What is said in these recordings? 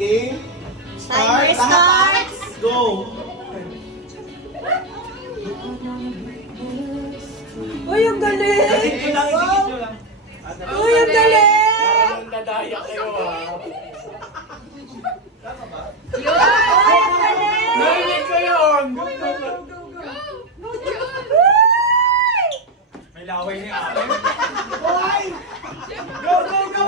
game. Timer starts. Go. Uy, ang galing! Ikit nyo lang. Uy, ang galing! Parang nadaya kayo Uy, ang galing! Narinig ko yun! May laway niya akin. Hoy! Go, go, go!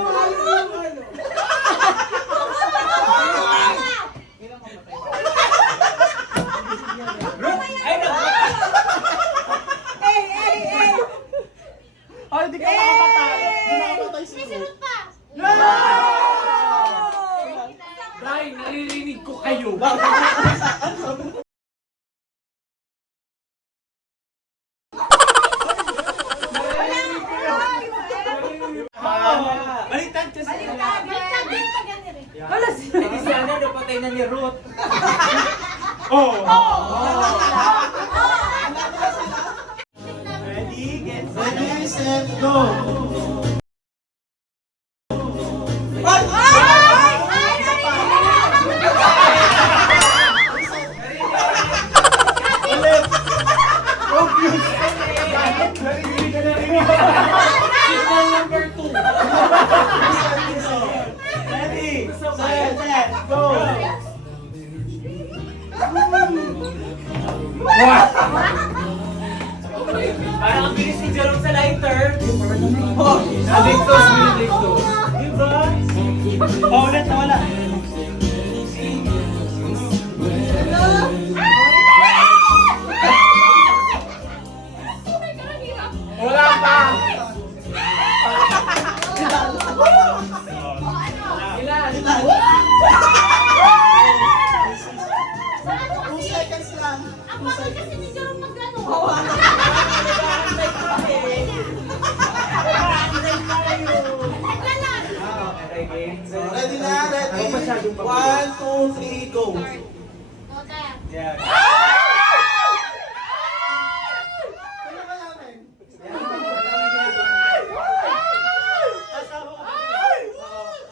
Ay, ay, di ka makapatalo. Nakapatay si Ruth. Dahil naririnig ko kayo. Baliktad kasi. Wala si Sana napatay na ni Ruth. Oh! Ready, set, go. Ulit. Naririnig ka na rin. Signal number 2. Ready, set, go. Parang ang bilis ni Jerome sa lighter. Addictus, addictus. Diba? Ulit, wala. Wala pa. Ilan? 2 seconds lang. Ang bakal kasi ni Jerome magano. Ready na, ready. 1, 2, 3, go. Yan.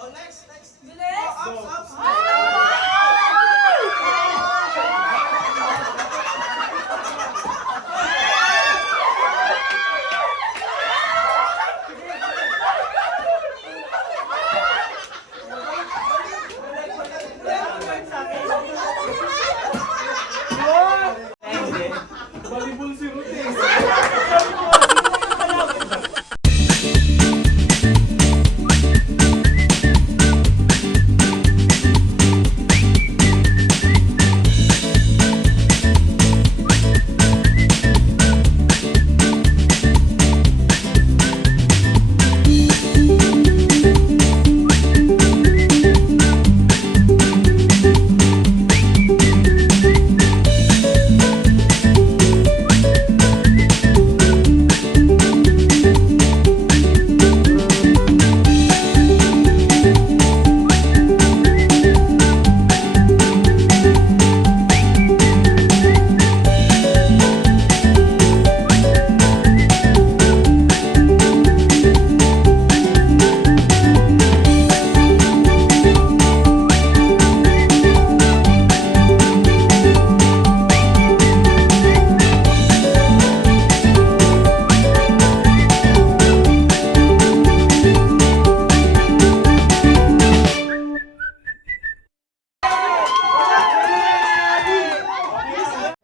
Oh, next. Bilis! Up. Volleyball si Ruth eh.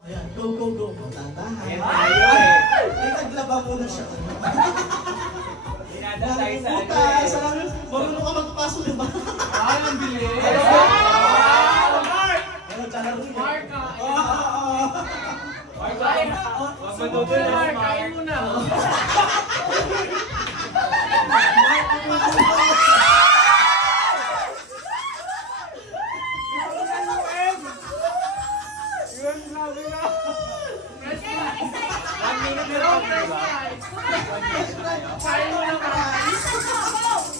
Ayan, go. Ayan Tatahan. tayo eh. Ay, naglaba muna siya. Dinadal tayo sa Puta, ano eh. sarang marunong ka magpaso, di ba? Ay, ang bilis. Ano, tsaka rin. Mark, Oo. Mark, wag madudulas, Mark. Kain mo na. Yun, sabi na. 1 minute na lang, di ba? Kain mo na, Mark.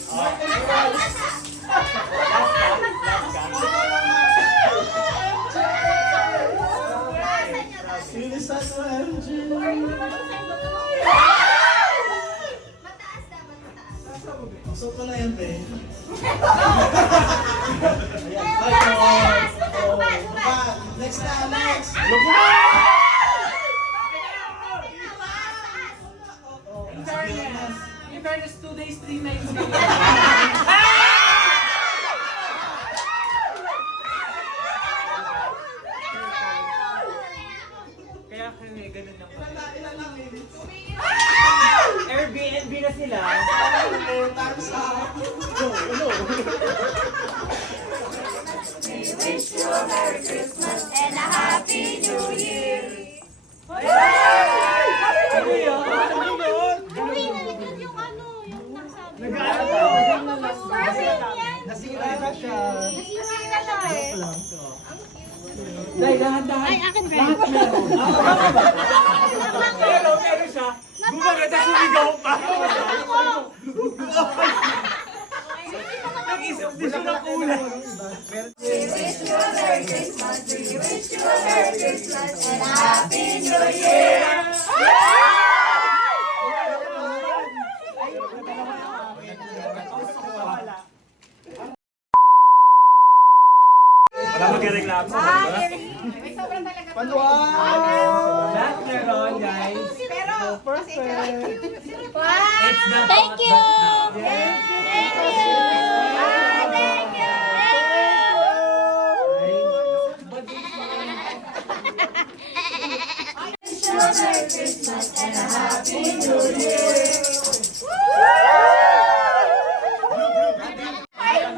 Silisan mo, MJ. Mataas dapat, mataas. Pasok ko na yan, be. Nasira siya. Nasira siya eh. Dahil dahan-dahan. Ay, akin ba? Lahat meron. Pero siya. Gumaganda sumigaw pa. Nag-isip din siya ng ulan. Wala magreklamo sa kanila. Lahat meron, guys. It's the Thank you! Yes. Thank you! Thank you!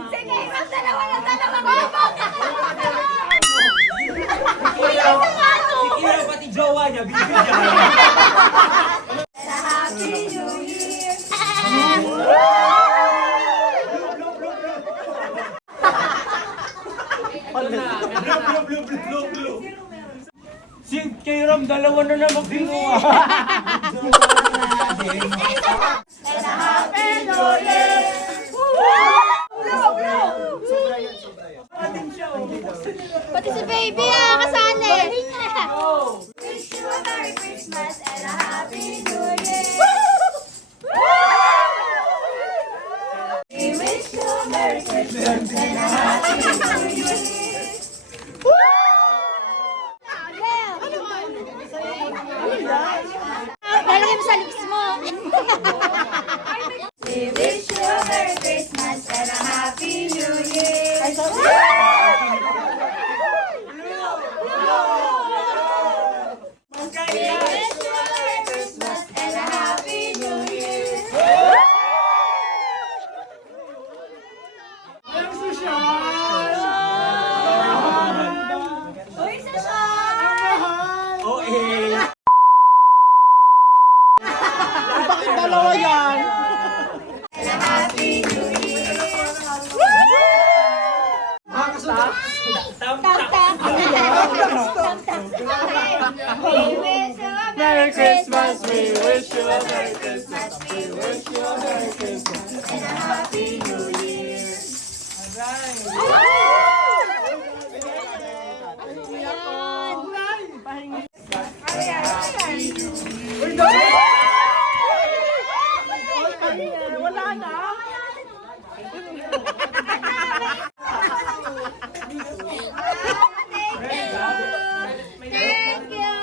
Sige, mas dalawa na dalawa. Si Kira pati jowa niya, binigyan niya. Si Kairam, dalawa na naman kinuha. Pati si baby kasali. Wish you a Merry Christmas and a Happy New Year. We wish you a Merry Christmas and a Happy New Year. Lalagay mo sa lips mo. We wish you a Merry Christmas and a Happy New Year. We wish you a Merry Christmas and a Happy New Year. Uy, Sasha! Oh, eh. Bakit dalawa yan? And a Happy New Year. Makakasunod. Tam-tam. We wish you a Merry Christmas. We wish you a Merry Christmas. We wish you a Merry Christmas and a Happy New Year. Wala na. Thank you.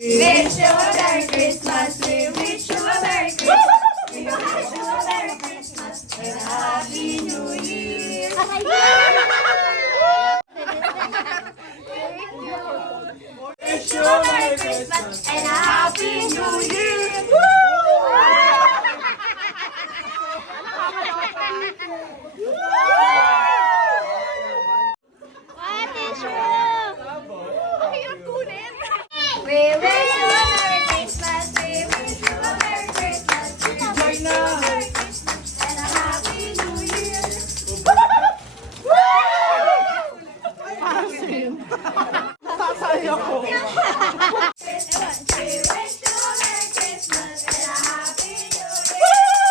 Wish you a Merry Christmas. We wish you a Merry Christmas. We wish you a Merry Christmas and a Happy New Year. Wish you a Merry Christmas and a Happy New Year. What is wrong? We wish you a Merry Christmas. We wish you a Merry Christmas. We wish you a Merry Christmas and a Happy New Year. Nasasay ako. We wish you a Merry Christmas and a Happy New Year.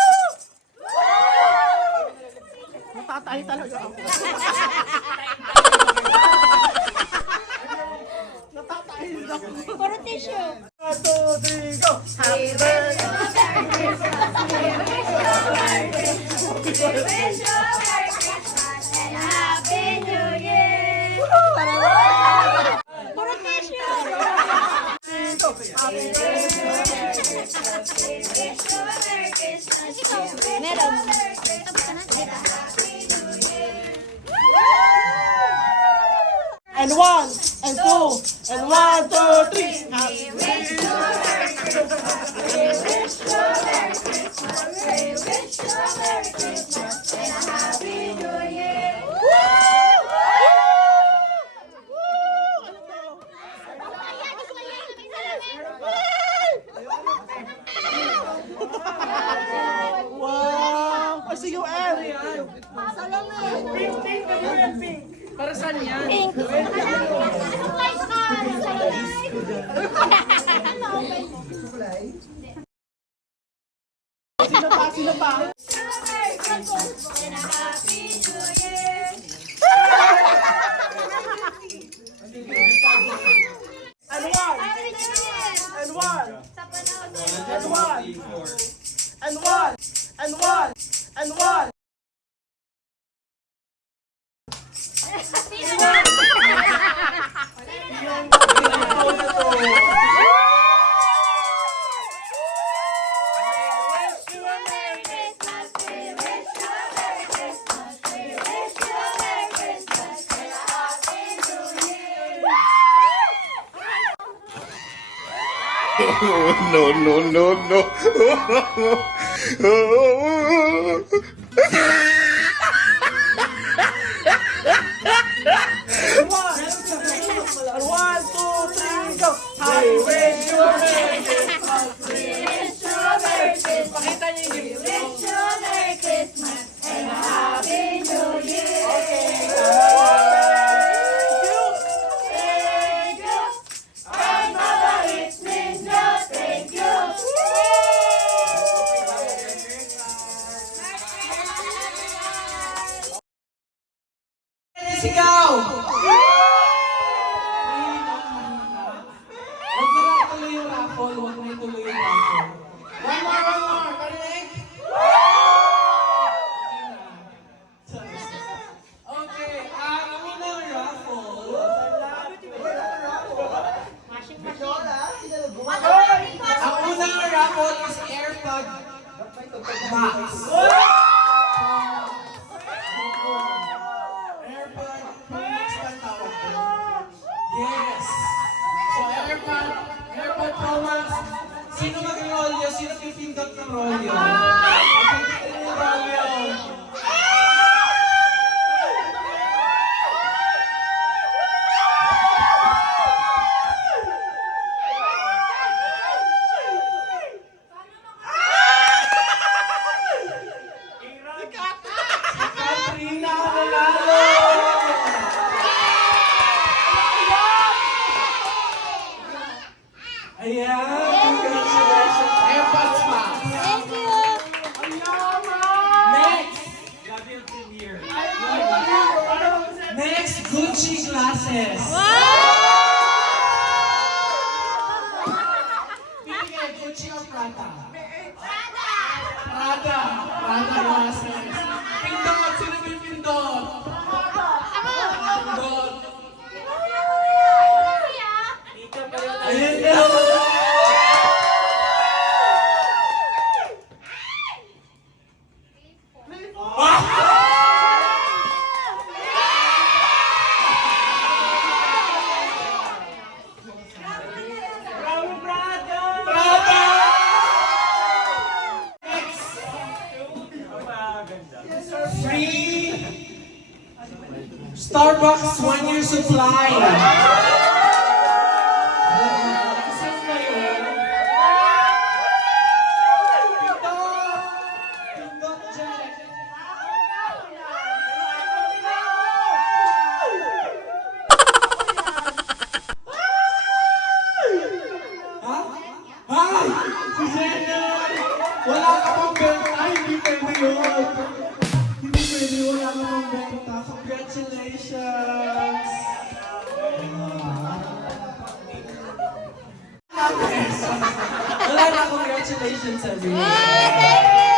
Natatay talaga ako. Natatay ako. Puro tissue. 1, 2, 3, go! We wish you a Merry Christmas. We wish you a Merry Christmas. We wish you a Merry Christmas and a Happy New Year. Puro tissue. Meron. And 1, and 2, and 1, 2, 3. We wish you a Merry Christmas. We wish you a Merry Christmas. We wish you a Merry Christmas and a Happy New Year. Wow! Kasi yung L. Salamin. Para saan yan? Pink. Ano price ka? Sino pa? Sino pa? And one. And one. And one. And one. And one. And one. Oh, no, no, no, no. And one, two, three, go. I wish you a Merry Christmas. Wish you a Merry Christmas. Wish you a Merry Christmas and a Happy New Year. Thank you. And Mama, it's Ninja. Thank you. Sigaw! Huwag na lang tuloy yung raffle. Huwag na ituloy yung raffle. One more. Parinig? Okay, ang unang raffle. Ang unang raffle is AirPod Max. AirPod Max ba tawag doon? Yes. So AirPod Pro Max. Sino mag-rolyo? Sino pipindot ng rolyo? Pipindot ng rolyo. Katrina nanalo! Ayan! Congratulations! AirPods Max! Thank you. Next, Gucci glasses! Pili kayo, Gucci or Prada? Prada glasses. Pindot! Sino may pindot? Pindot! Ayan na! Prada! Free Starbucks 1-year supply. Saan kayo? Pindot dyan. Ha? Ay! Si Jenna! Wala ka pang benta! Ay, hindi pwede yun! Hindi pwede, wala ka pang benta! Congratulations! Wala na, congratulations everyone!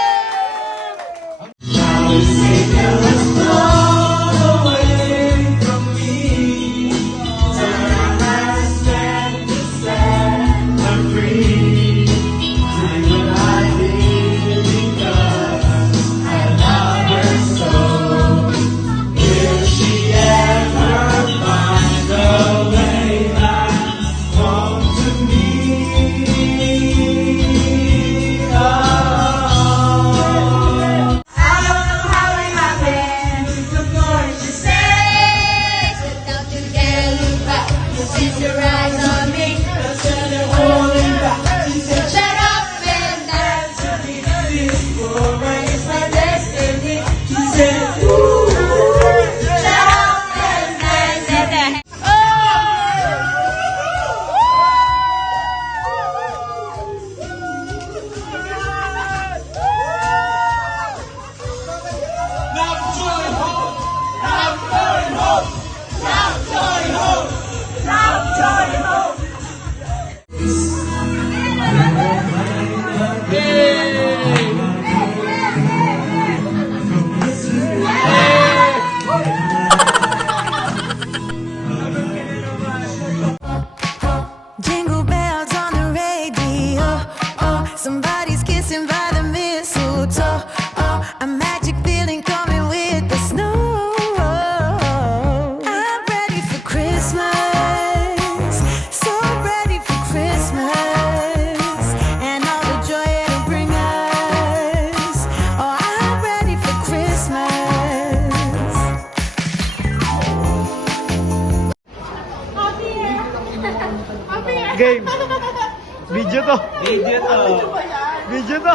to. Video to. Video to.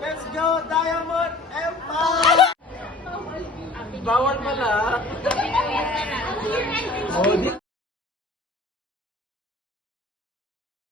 Let's go, Diamond Empire! Bawal pala. Oh, di